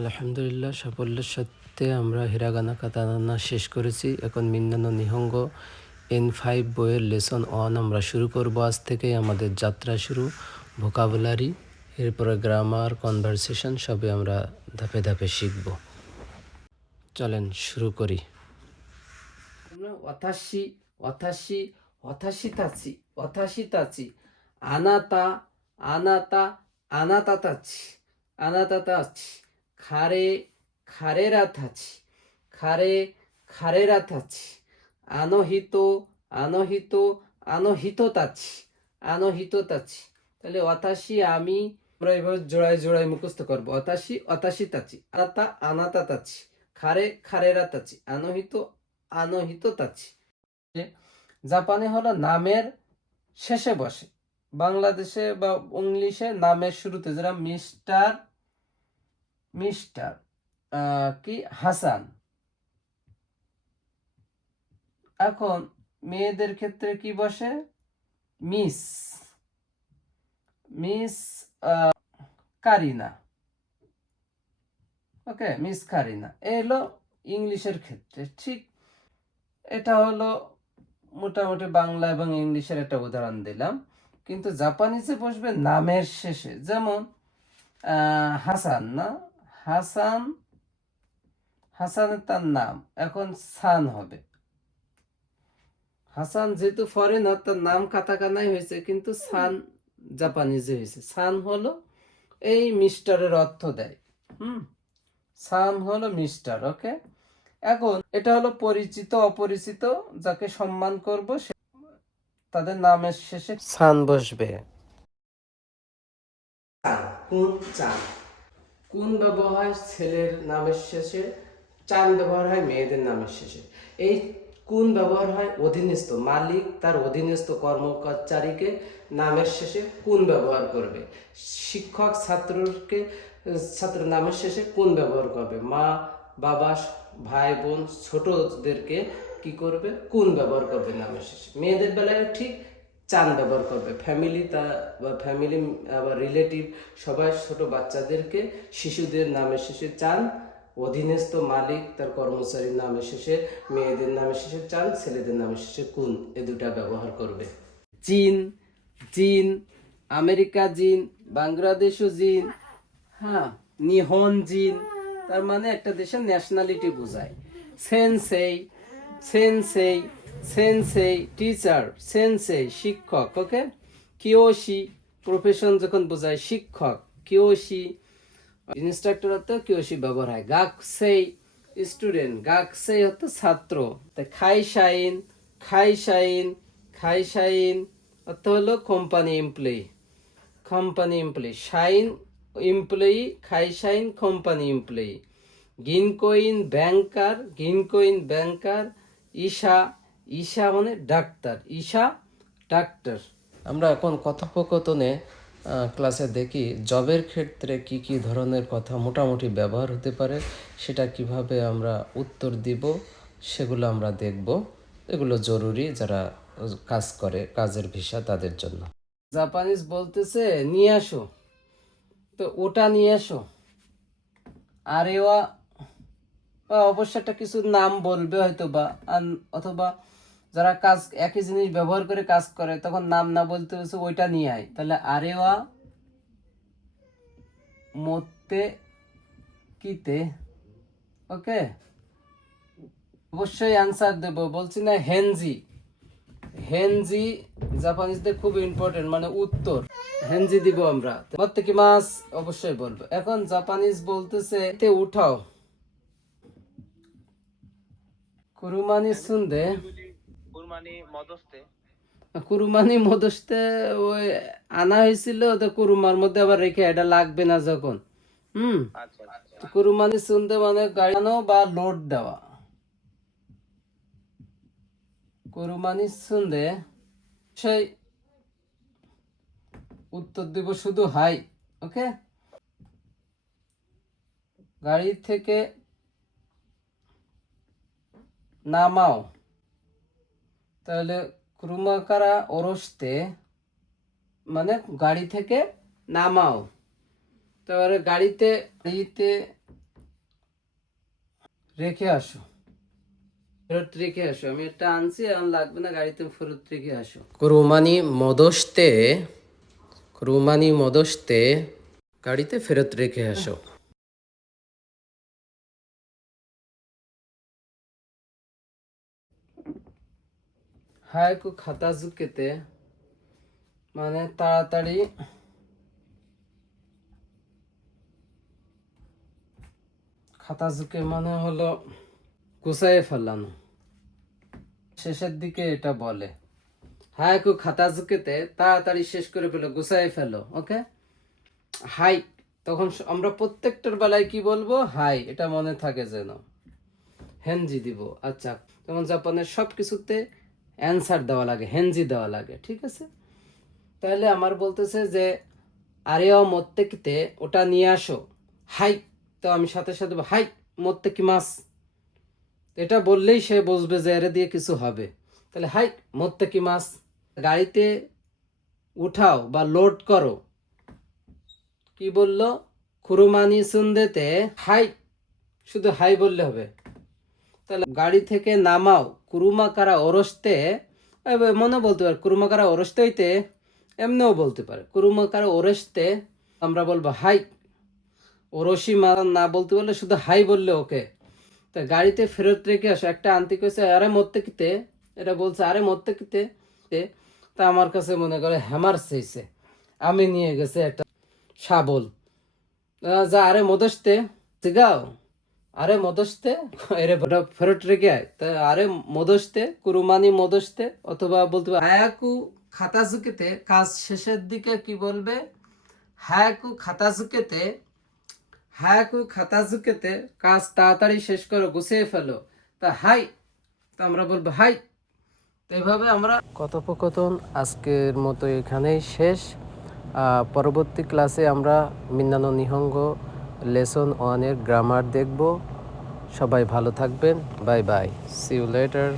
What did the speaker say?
আলহামদুলিল্লাহ, সাফল্যের সাথে আমরা হিরাগানা কাতাকানা শেষ করেছি। এখন মিন্নানো নিহঙ্গো N5 বইয়ের লেসন 1 আমরা শুরু করব। আজ থেকেই আমাদের যাত্রা শুরু। ভোকাবুলারি, এরপরে গ্রামার, কনভারসেশন সবই আমরা ধাপে ধাপে শিখব। চলেন শুরু করি। ওয়াতাশি ওয়াতাশি ওয়াতাশি তাচি ওয়াতাশি তাচি আনাতা আনাতা আনাতা তাচি আনাতা তাচি খারে খারেরা তাচি খারে খারেরা তাচি আনহিতো আনহিতো আনহিতো তাচি আনহিতো তাচি। তাহলে ওয়াতাশি আমি, আমরা এভাবে জোড়ায় জোড়ায় মুখস্থ করবো। ওয়াতাশি ওয়াতাশি তাচি আনাতা আনাতা তাচি খারে খারেরা তাচি আনহিতো আনহিত তাচি। জাপানে হলো নামের শেষে বসে, বাংলাদেশে বা ইংলিশে নামের শুরুতে, যেটা মিস্টার মিস্টার কি হাসান। এখন মেয়েদের ক্ষেত্রে কি বসে? Miss miss Kareena. Okay, miss Kareena. এই হলো ইংলিশের ক্ষেত্রে। ঠিক, এটা হলো মোটামুটি বাংলা এবং ইংলিশের একটা উদাহরণ দিলাম। কিন্তু জাপানিজে বসবে নামের শেষে, যেমন হাসান, না হাসান, হাসানের তার নাম, এখন সান হবে। হাসান যেহেতু ফরেনার, তার নাম কাতাকানাই হয়েছে, কিন্তু সান জাপানিজে হয়েছে। সান হলো এই মিস্টারের অর্থ দেয়। সান হলো মিস্টার। ওকে, এখন এটা হলো পরিচিত অপরিচিত, যাকে সম্মান করব তাদের নামের শেষে সান বসবে। কুন চান, কুন ব্যবহার হয় ছেলের নামের শেষে, চান ব্যবহার হয় মেয়েদের নামের শেষে। এই কুন ব্যবহার হয় অধীনস্থ, মালিক তার অধীনস্থ কর্মচারীকে নামের শেষে কুন ব্যবহার করবে। শিক্ষক ছাত্র নামের শেষে কুন ব্যবহার করবে। মা বাবা ভাই বোন ছোটদেরকে কি করবে? কুন ব্যবহার করবে নামের শেষে। মেয়েদের বেলায় ঠিক চান ব্যবহার করবে। ফ্যামিলি বা ফ্যামিলি বা রিলেটিভ সবাই ছোট বাচ্চাদেরকে শিশুদের নামের শেষে চান, অধীনস্থ মালিক তার কর্মচারীর নামের শেষে, মেয়েদের নামের শেষে চান, ছেলেদের নামের শেষে কুন, এ দুটা ব্যবহার করবে। চীন চীন, আমেরিকা চীন, বাংলাদেশও চীন, হ্যাঁ, নিহন চীন, তার মানে একটা দেশের ন্যাশনালিটি বোঝায়। সেনসেই সেনসেই সেনসেই টিচার, সেনসেই শিক্ষক। ওকে, কিওশি প্রফেশন যখন বোঝায় শিক্ষক, কিওশি ইনস্ট্রাক্টর অর্থ কিওশি ব্যবহার হয়। গাকসেই স্টুডেন্ট, গাকসেই অর্থ ছাত্র। খাইশাইন খাইশাইন খাইশাইন অর্থ হলো কোম্পানি এমপ্লয়ি, কোম্পানি এমপ্লয়ি। শাইন এমপ্লয়ি, খাইশাইন কোম্পানি এমপ্লয়ি। গিনকোইন ব্যাংকার, গিনকোইন ব্যাংকার। ঈশা, ঈশা মানে ডাক্তার, ঈশা ডাক্তার। আমরা এখন কথোপকথনে ক্লাসে দেখি জবের ক্ষেত্রে কি কি ধরনের কথা মোটামুটি ব্যবহার হতে পারে, সেটা কিভাবে আমরা উত্তর দিব সেগুলো আমরা দেখব। এগুলো জরুরি যারা কাজ করে, কাজের ভিসা তাদের জন্য। জাপানিজ বলতেছে নিয়ে আসো, তো ওটা নিয়ে আসো। আর এওয়া অবশ্য একটা কিছু নাম বলবে হয়তো বা, অথবা যারা কাজ একই জিনিস ব্যবহার করে কাজ করে তখন নাম না বলতে হচ্ছে ওইটা নিয়ে আয়। তাহলে আরেওয়া মতে কিতে। ওকে, অবশ্যই অ্যান্সার দেব, বলছি না হেনজি। হেনজি জাপানিজদের খুব ইম্পর্টেন্ট, মানে উত্তর হেনজি দিব আমরা। মতে কি মাস অবশ্যই বলবো। এখন জাপানিজ বলতেছে এতে উঠাও, কুরুমানি শুনদে, কুরুমানি মদস্তে ওই আনা হয়েছিল, তো কুরুমার মধ্যে আবার রেখে এটা লাগবে না যখন। কুরুমানি শুনতে মানে গাড়ানো বা লোড দেওয়া। কুরুমানি শুনতে সেই উত্তর দিব শুধু হাই। ওকে, গাড়ি থেকে নামাও, তাহলে কুরুমাকারা ওরসতে মানে গাড়ি থেকে নামাও। তারপরে গাড়িতে গাড়িতে রেখে আসো, ফেরত রেখে আসো। আমি একটা আনছি, এখন লাগবে না, গাড়িতে ফেরত রেখে আসো। কুরবানি মদস্তে গাড়িতে ফেরত রেখে আসো। হায় কু খাতা ঝুঁকেতে মানে তাড়াতাড়ি, খাতা ঝুঁকে মানে হলো গুছাইয়ে ফেলানো, শেষের দিকে এটা বলে। হায় কু খাতা ঝুঁকেতে তাড়াতাড়ি শেষ করে ফেলো, গুছাইয়ে ফেলো। ওকে, হাই, তখন আমরা প্রত্যেকটার বেলায় কি বলবো? হাই, এটা মনে থাকে যেন। হেনজি দিব। আচ্ছা, যেমন জাপানের সব কিছুতে অ্যান্সার দেওয়া লাগে, হেনজি দেওয়া লাগে, ঠিক আছে? তাহলে আমার বলতেছে যে আরেও মত্তেকিতে ওটা নিয়ে আসো, হাই, তো আমি সাথে সাথে হাই মত্তেকি মাছ, এটা বললেই সে বুঝবে যে এর দিয়ে কিছু হবে। তাহলে হাই মত্তেকি মাছ, গাড়িতে উঠাও বা লোড করো, কি বললো? কুরুমানি সুন্দেতে হাই, শুধু হাই বললে হবে। তাহলে গাড়ি থেকে নামাও, কুরুমা কারা ওরসতে, মনে বলতে পারে কুরুমা কারা ওরসতে হইতে, এমনিও বলতে পারে কুরুমা কারা ওরসতে, আমরা বলবো হাই। ওরসি মা না বলতে বললে শুধু হাই বললে ওকে। তা গাড়িতে ফেরত রেখে আসো, একটা আনতে কইছে আরে মরতে কিতে, এটা বলছে আরে মরতে কিতে, তা আমার কাছে মনে করে হ্যামার চাইছে, আমি নিয়ে গেছে একটা শাবল, যা আরে মদস্তে সিগাও, আরে মদস্তে, এরে ফেরত রেখে আয়। তা আরে মদস্তে, কুরুমানি মদস্তে, অথবা বলতে পারে হায়াকু খাতা ঝুঁকিতে, কাজ শেষের দিকে কি বলবে? হায়াকু খাতা ঝুঁকেতে, হায়াকু খাতা ঝুঁকেতে, কাজ তাড়াতাড়ি শেষ করো, গুছিয়ে ফেলো। তা হাই, তা আমরা বলবো হাই। তো এইভাবে আমরা কথোপকথন আজকের মতো এখানেই শেষ। পরবর্তী ক্লাসে আমরা মিন্নানো নিহঙ্গ লেসন 1-এর গ্রামার দেখব। সবাই ভালো থাকবেন, bye bye, see you letter.